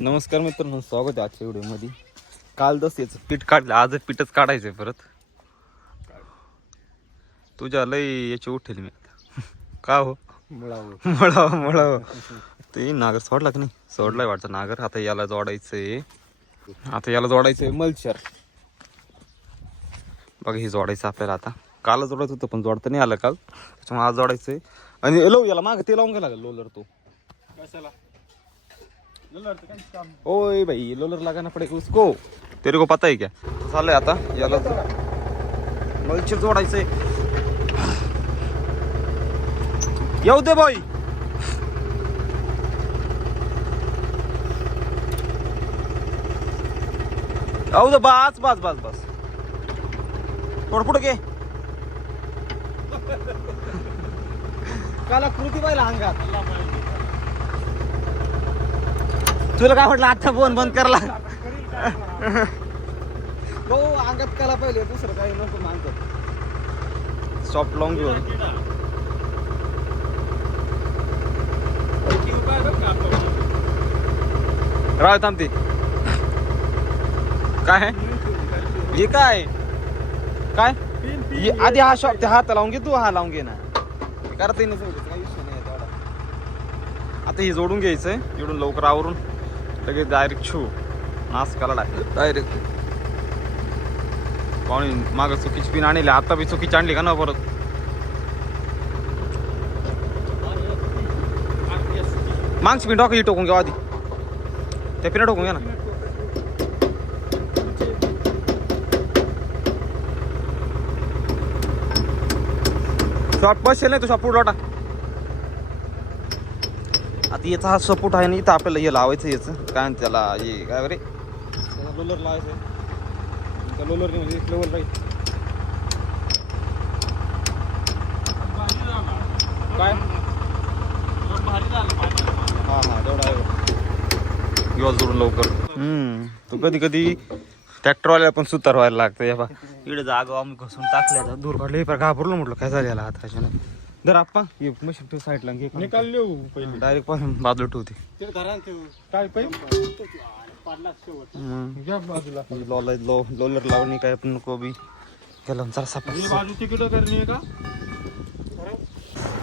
नमस्कार मित्रांनो स्वागत आहे आजच्या व्हिडिओमध्ये. काल दस याचं पीठ काढलं आज पीठच काढायचंय परत. तुझ्या लय याची उठेल मी आता. का हो? मळाव. मळाव ते नागर सोडला की नाही? सोडलाय वाटतं नागर. आता याला जोडायचंय. आता याला जोडायचंय मल्चर. बघा हे जोडायचं आपल्याला आता. काल जोडायचं होतं पण जोडता नाही आलं काल. त्याच्यामुळे आज जोडायचंय. आणि लो याला माग ते लावून गेला लोलर तो? ओए भाई लोलर लगाना पड़ेगा उसको. तेरे को पता है क्या चाललंय आता याला मल्चर जोडायचंय. येऊ दे बाई. येऊ दे बस बस बस बस. थोडं पुढे घे. काला कृती पाहिला अंगात तुला काय म्हटलं आता फोन बंद करला हो अंगात काला पहिले दुसरं काही नको मानतात सॉफ्ट लावून घेऊ राव थांबते काय? हे काय? काय? आधी हा शॉप ते हात लावून घे तू हा लावून घे ना. करता येईल काही विषय नाही तेवढा. आता हे जोडून घ्यायचंय. जोडून लवकर आवरून लगेच डायरेक्ट छू नाश करा डायरेक्ट कोणी माग चुकीची पिन आणली. आता बी चुकीची आणली का ना परत? मागची पिन टाकू ही टोकून घ्या आधी. त्या पिना टोकून घ्या ना. शॉप बसेल नाही तो शॉप पुढं टाक आता याचा हा सपोर्ट आहे ना इथं आपल्याला हे लावायचं याचं. काय म्हणते त्याला हे काय बरे? लोलर लावायचं त्या लोलरने म्हणजे लेवल राहील. काय? हा हा तेवढा आहे. लवकर. हम्म. तो कधी कधी ट्रॅक्टरवाल्याला पण सुतार व्हायला लागतं या बा इकडे जागा आम्ही घसून टाकल्या दूर काढलं पर घाबरलो म्हटलं काय झालं याला हाताच्या जर आपण हे मशीन ठेव साईडला निकाल पहिले. डायरेक्ट पण बाजूला ठेवते. काय पहिले लोलर लावणी काय पण नको बी. गेला जरा बाजू करणे का?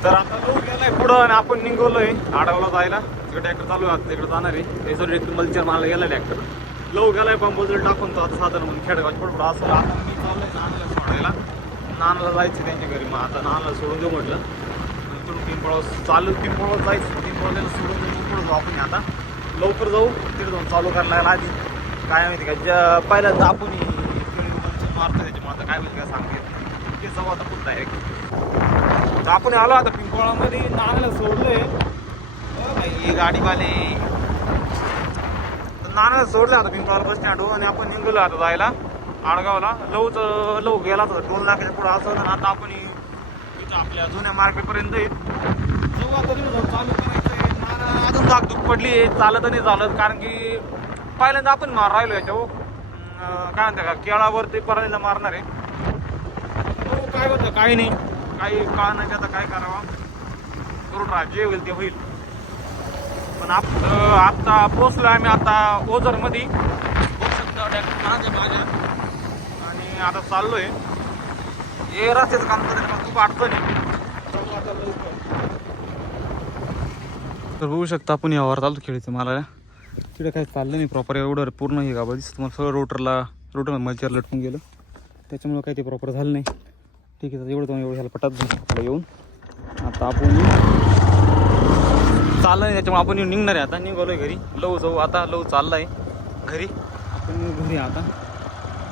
तर आता लोक गेलाय पुढं आणि आपण निघलोय आडवला जायला. तिकडे ट्रॅक्टर चालू आहे आता तिकडे जाणार आहे. एक मल्चर मारला गेला ट्रॅक्टर. लव गेलाय पण टाकून तो आता साधारण म्हणून खेडगाव पुढं असं आता मी चाललंय नानाला सोडायला. नानाला जायचं त्यांच्या घरी मग. आता नानाला सोडून देऊ म्हटलं. तिकडून पिंपळावर चालू पिंपळावर जायचं. पिंपळाला सोडून देऊ. पुढं जाऊ आपण आता. लवकर जाऊ. तिथे जाऊन चालू करायला लागला आधी. काय माहिती का ज्या पहिल्यांदा आपण मारतो त्याच्यामुळे आता काय माहिती काय सांगते. ते जाऊ आता पुढं डायरेक्ट आपण आलो आता पिंपळामध्ये नानाला सोडलंय. अ ही गाडीवाले. नाना नानाला सोडलं आता पिंपळाला बस स्टँड आणि आपण निघलो आता जायला आडगावला. लवच लव गेला होता. दोन लाखाच्या पुढे असं आता आपण इथं आपल्या जुन्या मार्केटपर्यंत येत. जेव्हा आता चालू करायचं नाना अजून धाकधूक पडली चालत नाही चालत. कारण की पहिल्यांदा आपण मार राहिलो याच्या काय म्हणते का केळावर ते परत मारणार आहे. हो, काय होतं? काही नाही. काही काळ नाही. आता काय करावं? करून राहा जे होईल ते होईल. पण आप आत्ता आता पोचलो आम्ही आता ओझरमध्ये. बघू शकता माझ्या माझ्या आणि आता चाललोय. हे रस्त्याचं काम करत खूप अडचण आहे. तर बघू शकता आपण यावर चालतो खेळायचं मला तिकडे काही चाललं नाही प्रॉपर एवढं पूर्ण हे गाबा दिसतं. तुम्हाला सगळं रोटरला रोटर मल्चर लटकून गेलं. त्याच्यामुळं काही ते प्रॉपर झालं नाही. ठीक आहे एवढं तुम्ही एवढं ह्याला पटात आपलं येऊन आता आपण चाललं नाही त्याच्यामुळे आपण येऊन निघणार आहे. आता निघालोय घरी. लव जाऊ. आता लव आहे घरी. आपण घरी आता.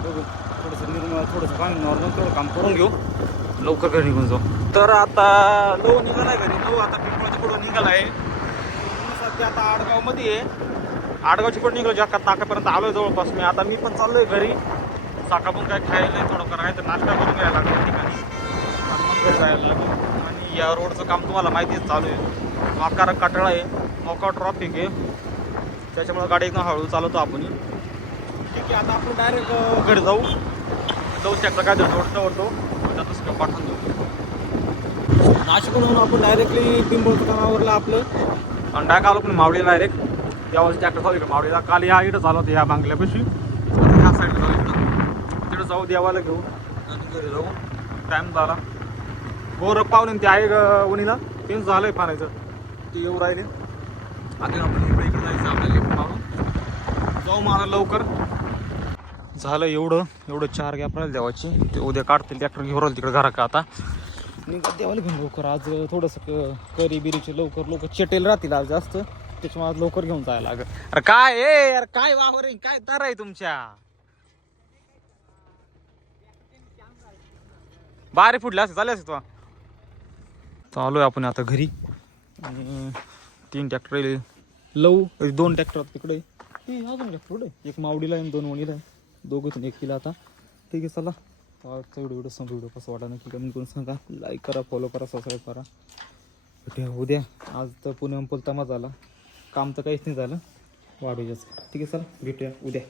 बघू. थोडंसं निर्मळ थोडंसं काम नॉर्मल थोडं काम करून घेऊ. लवकर घरी निघून जाऊ. तर आता लव निघालाय घरी. लव आता पिंपळाच्या पुढं आहे सध्या आता आडगावमध्ये आहे. आडगावच्या पुढे निघलो. जका ताकापर्यंत आलोय जवळपास मी. आता मी पण चाललोय घरी. सकाळपासून काय खायला नाही. थोडं करायचं नाश्ता करून घ्यायला लागला. ठिकाणी आणि जायला आणि या रोडचं काम तुम्हाला माहिती चालू आहे. आकार कटाळा आहे. मोका ट्रॉफिक आहे. त्याच्यामुळे गाडी एकदम हळू चालवतो आपण. ठीक आहे आता आपण डायरेक्ट घरी जाऊ. जाऊ शकता काय जोडतो होतो. त्यातच पाठवून देऊ. नाशिकहून आपण डायरेक्टली पिंपळ कामावरला आपलं. आणि डायरेक्ट आलो पण मावळी डायरेक्ट यावेळेस ट्रॅक्टर चालू इकडे मावळीला. काल या इकडं चालवत या बांगल्यापाशी. ह्या साईडला जाऊ होतं तिथं जाऊ देवाला घेऊ. आणि घरी जाऊ टाईम झाला. गोरख पाहून ते आहे ग तेच झालं आहे पाण्याचं. ते येऊ राहिले. आता आपण इकडे इकडे जायचं आपल्याला मारून जाऊ मला लवकर. झालं एवढं. एवढं चार गॅप राहील देवाची. ते उद्या काढतील ट्रॅक्टर घेऊन राहील तिकडे घरा का आता देवाला घेऊन लवकर? आज थोडंसं करी बिरीचे लवकर लोक चेटेल राहतील आज जास्त. त्याच्यामुळे आज लवकर घेऊन जायला लागेल. अरे काय ए अरे काय वावर आहे? काय तर आहे तुमच्या? बारे फुटले असते चालेल तो चालू आपण आता घरी. आणि तीन ट्रॅक्टर लव. दोन ट्रॅक्टर तिकडे ते अजून ट्रॅक्टर एक मावडीला आहे दोन वणीला आहे. दोघं एक किला आता. ठीक आहे चला. आजचा व्हिडिओ व्हिडिओ सांग व्हिडिओ कसं वाटा नक्की कमेंट करून सांगा. लाईक करा फॉलो करा सबस्क्राईब करा. भेटूया उद्या. आज तर पुणे पुलतामा झाला काम तर काहीच नाही झालं. वाढूयाच. ठीक आहे चला. भेटूया उद्या.